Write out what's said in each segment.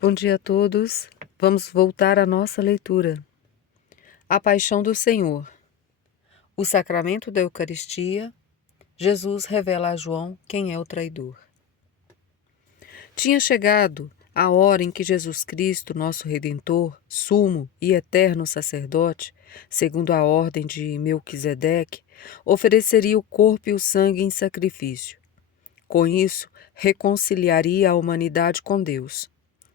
Bom dia a todos. Vamos voltar à nossa leitura. A paixão do Senhor. O sacramento da Eucaristia. Jesus revela a João quem é o traidor. Tinha chegado a hora em que Jesus Cristo, nosso Redentor, sumo e eterno sacerdote, segundo a ordem de Melquisedeque, ofereceria o corpo e o sangue em sacrifício. Com isso, reconciliaria a humanidade com Deus.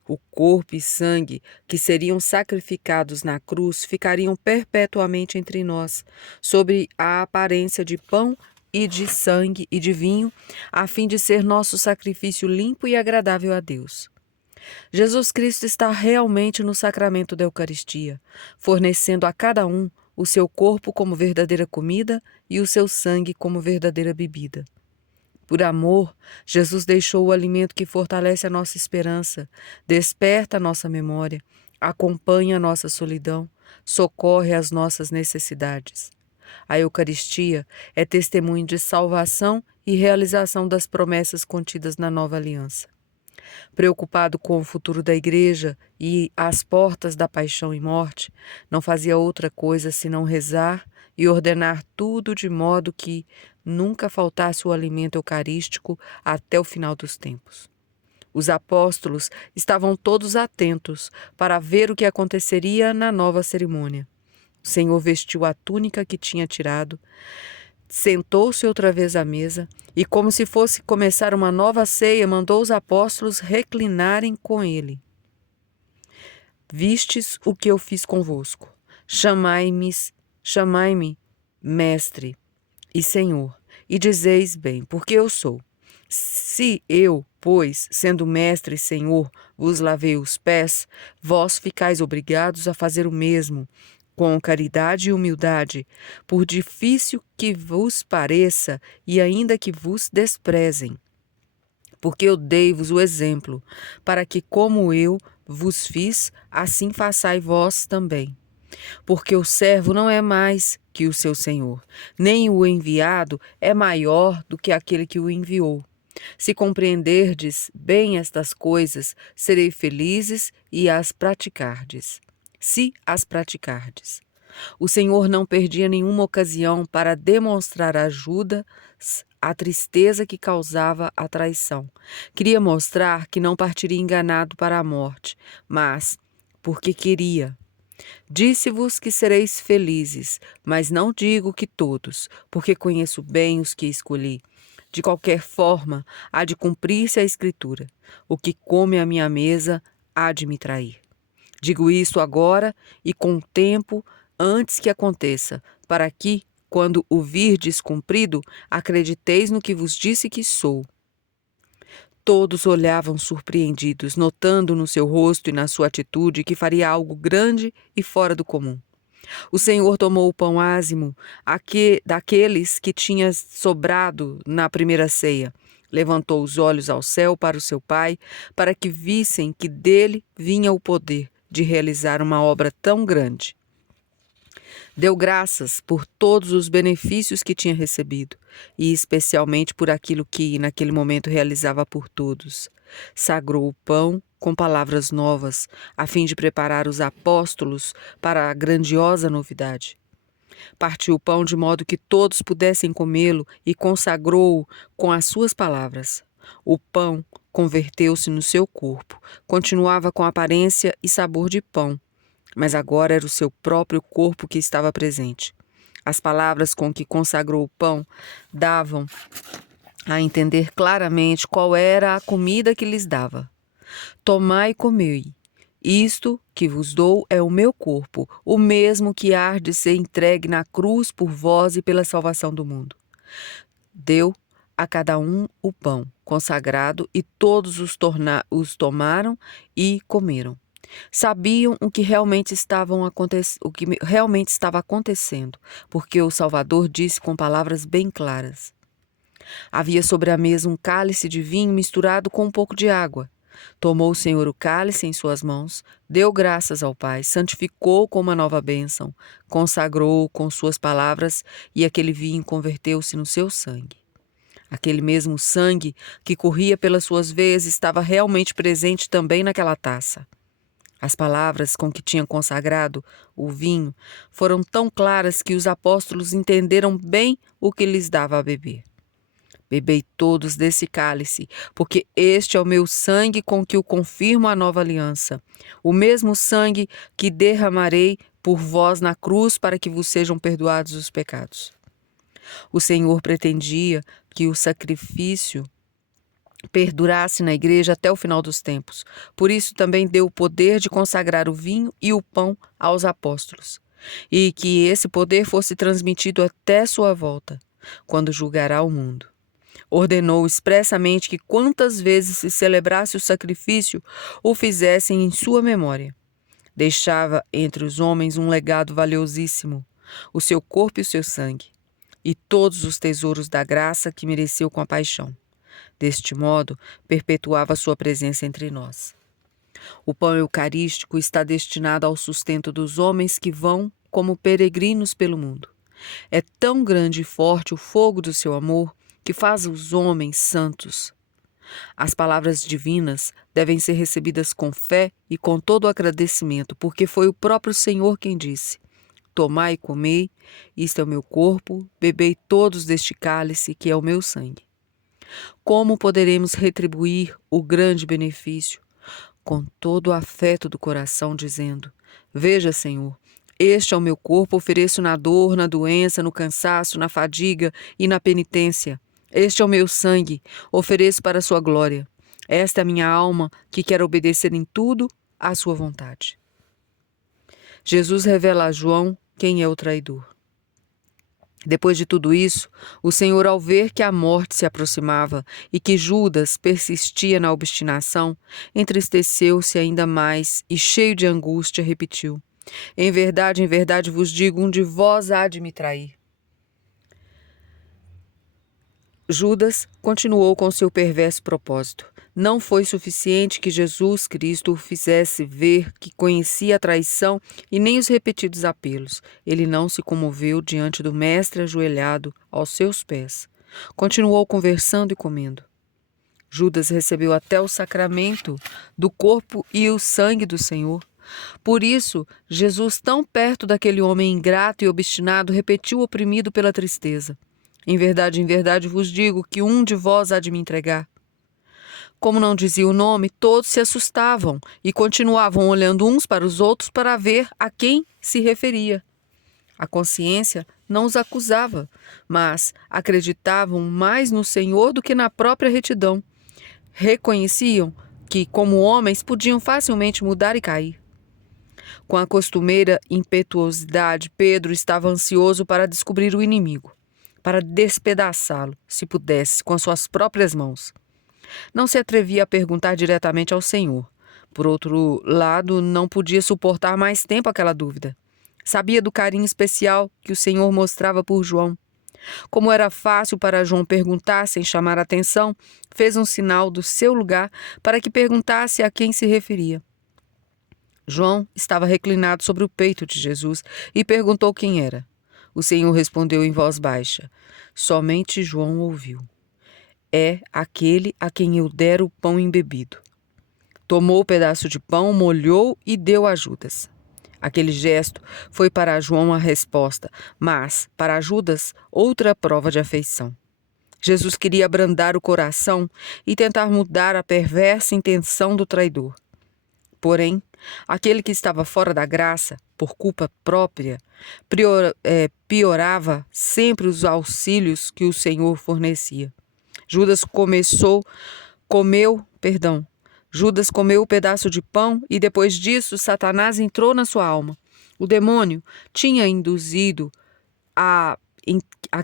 O corpo e sangue que seriam sacrificados na cruz ficariam perpetuamente entre nós, sob a aparência de pão e de sangue e de vinho, a fim de ser nosso sacrifício limpo e agradável a Deus. Jesus Cristo está realmente no sacramento da Eucaristia, fornecendo a cada um o seu corpo como verdadeira comida e o seu sangue como verdadeira bebida. Por amor, Jesus deixou o alimento que fortalece a nossa esperança, desperta a nossa memória, acompanha a nossa solidão, socorre as nossas necessidades. A Eucaristia é testemunho de salvação e realização das promessas contidas na nova aliança. Preocupado com o futuro da Igreja e às portas da paixão e morte, não fazia outra coisa senão rezar e ordenar tudo de modo que nunca faltasse o alimento eucarístico até o final dos tempos. Os apóstolos estavam todos atentos para ver o que aconteceria na nova cerimônia. O Senhor vestiu a túnica que tinha tirado, sentou-se outra vez à mesa e, como se fosse começar uma nova ceia, mandou os apóstolos reclinarem com ele. Vistes o que eu fiz convosco. Chamai-me, Mestre e Senhor, e dizeis bem, porque eu sou. Se eu, pois, sendo Mestre e Senhor, vos lavei os pés, vós ficais obrigados a fazer o mesmo, com caridade e humildade, por difícil que vos pareça e ainda que vos desprezem. Porque eu dei-vos o exemplo, para que, como eu vos fiz, assim façai vós também. Porque o servo não é mais que o seu senhor, nem o enviado é maior do que aquele que o enviou. Se compreenderdes bem estas coisas, serei felizes e as praticardes. Se as praticardes. O Senhor não perdia nenhuma ocasião para demonstrar a Judas a tristeza que causava a traição. Queria mostrar que não partiria enganado para a morte, mas porque queria. Disse-vos que sereis felizes, mas não digo que todos, porque conheço bem os que escolhi. De qualquer forma, há de cumprir-se a Escritura: o que come à minha mesa há de me trair. Digo isto agora e com o tempo, antes que aconteça, para que, quando o virdes cumprido, acrediteis no que vos disse que sou. Todos olhavam surpreendidos, notando no seu rosto e na sua atitude que faria algo grande e fora do comum. O Senhor tomou o pão ázimo, daqueles que tinha sobrado na primeira ceia. Levantou os olhos ao céu para o seu Pai, para que vissem que dele vinha o poder de realizar uma obra tão grande. Deu graças por todos os benefícios que tinha recebido, e especialmente por aquilo que, naquele momento, realizava por todos. Sagrou o pão com palavras novas, a fim de preparar os apóstolos para a grandiosa novidade. Partiu o pão de modo que todos pudessem comê-lo e consagrou-o com as suas palavras. O pão converteu-se no seu corpo, continuava com aparência e sabor de pão, mas agora era o seu próprio corpo que estava presente. As palavras com que consagrou o pão davam a entender claramente qual era a comida que lhes dava. Tomai e comei. Isto que vos dou é o meu corpo, o mesmo que há de ser entregue na cruz por vós e pela salvação do mundo. Deu a cada um o pão consagrado e todos os tomaram e comeram. Sabiam o que realmente estava acontecendo, porque o Salvador disse com palavras bem claras. Havia sobre a mesa um cálice de vinho misturado com um pouco de água. Tomou o Senhor o cálice em suas mãos, deu graças ao Pai, santificou com uma nova bênção, consagrou-o com suas palavras e aquele vinho converteu-se no seu sangue. Aquele mesmo sangue que corria pelas suas veias estava realmente presente também naquela taça. As palavras com que tinham consagrado o vinho foram tão claras que os apóstolos entenderam bem o que lhes dava a beber. Bebei todos desse cálice, porque este é o meu sangue com que eu confirmo a nova aliança, o mesmo sangue que derramarei por vós na cruz para que vos sejam perdoados os pecados. O Senhor pretendia que o sacrifício perdurasse na igreja até o final dos tempos. Por isso também deu o poder de consagrar o vinho e o pão aos apóstolos, e que esse poder fosse transmitido até sua volta, quando julgará o mundo. Ordenou expressamente que quantas vezes se celebrasse o sacrifício, o fizessem em sua memória. Deixava entre os homens um legado valiosíssimo, o seu corpo e o seu sangue, e todos os tesouros da graça que mereceu com a paixão. Deste modo, perpetuava sua presença entre nós. O pão eucarístico está destinado ao sustento dos homens que vão como peregrinos pelo mundo. É tão grande e forte o fogo do seu amor que faz os homens santos. As palavras divinas devem ser recebidas com fé e com todo o agradecimento, porque foi o próprio Senhor quem disse: tomai e comei, isto é o meu corpo, bebei todos deste cálice, que é o meu sangue. Como poderemos retribuir o grande benefício? Com todo o afeto do coração, dizendo: veja, Senhor, este é o meu corpo, ofereço na dor, na doença, no cansaço, na fadiga e na penitência. Este é o meu sangue, ofereço para a sua glória. Esta é a minha alma, que quer obedecer em tudo à sua vontade. Jesus revela a João quem é o traidor. Depois de tudo isso, o Senhor, ao ver que a morte se aproximava e que Judas persistia na obstinação, entristeceu-se ainda mais e, cheio de angústia, repetiu: em verdade vos digo, um de vós há de me trair. Judas continuou com seu perverso propósito. Não foi suficiente que Jesus Cristo o fizesse ver que conhecia a traição e nem os repetidos apelos. Ele não se comoveu diante do mestre ajoelhado aos seus pés. Continuou conversando e comendo. Judas recebeu até o sacramento do corpo e o sangue do Senhor. Por isso, Jesus, tão perto daquele homem ingrato e obstinado, repetiu oprimido pela tristeza: em verdade vos digo que um de vós há de me entregar. Como não dizia o nome, todos se assustavam e continuavam olhando uns para os outros para ver a quem se referia. A consciência não os acusava, mas acreditavam mais no Senhor do que na própria retidão. Reconheciam que, como homens, podiam facilmente mudar e cair. Com a costumeira impetuosidade, Pedro estava ansioso para descobrir o inimigo, para despedaçá-lo, se pudesse, com suas próprias mãos. Não se atrevia a perguntar diretamente ao Senhor. Por outro lado, não podia suportar mais tempo aquela dúvida. Sabia do carinho especial que o Senhor mostrava por João. Como era fácil para João perguntar sem chamar a atenção, fez um sinal do seu lugar para que perguntasse a quem se referia. João estava reclinado sobre o peito de Jesus e perguntou quem era. O Senhor respondeu em voz baixa. Somente João ouviu. É aquele a quem eu der o pão embebido. Tomou o pedaço de pão, molhou e deu a Judas. Aquele gesto foi para João a resposta, mas, para Judas, outra prova de afeição. Jesus queria abrandar o coração e tentar mudar a perversa intenção do traidor. Porém, aquele que estava fora da graça, por culpa própria, piorava sempre os auxílios que o Senhor fornecia. Judas comeu o pedaço de pão e depois disso Satanás entrou na sua alma. O demônio tinha induzido a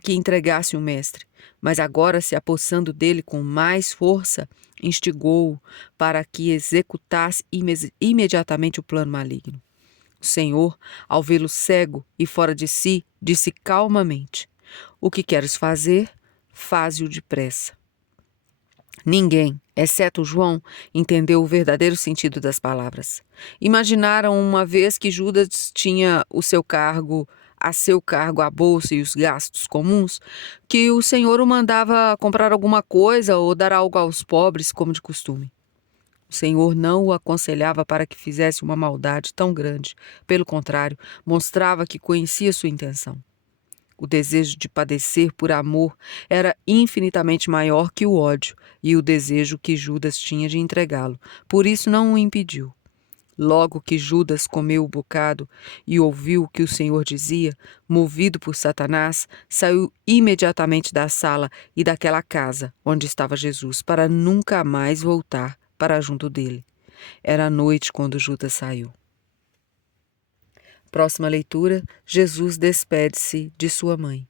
que entregasse o mestre, mas agora, se apossando dele com mais força, instigou-o para que executasse imediatamente o plano maligno. O Senhor, ao vê-lo cego e fora de si, disse calmamente: o que queres fazer, faze-o depressa. Ninguém, exceto João, entendeu o verdadeiro sentido das palavras. Imaginaram uma vez que Judas tinha o seu cargo a seu cargo a bolsa e os gastos comuns, que o Senhor o mandava comprar alguma coisa ou dar algo aos pobres, como de costume. O Senhor não o aconselhava para que fizesse uma maldade tão grande. Pelo contrário, mostrava que conhecia sua intenção. O desejo de padecer por amor era infinitamente maior que o ódio e o desejo que Judas tinha de entregá-lo. Por isso não o impediu. Logo que Judas comeu o bocado e ouviu o que o Senhor dizia, movido por Satanás, saiu imediatamente da sala e daquela casa onde estava Jesus, para nunca mais voltar para junto dele. Era noite quando Judas saiu. Próxima leitura, Jesus despede-se de sua mãe.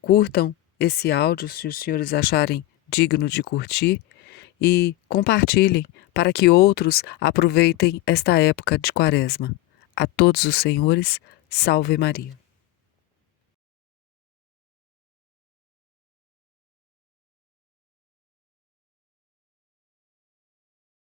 Curtam esse áudio se os senhores acharem digno de curtir e compartilhem para que outros aproveitem esta época de Quaresma. A todos os senhores, salve Maria.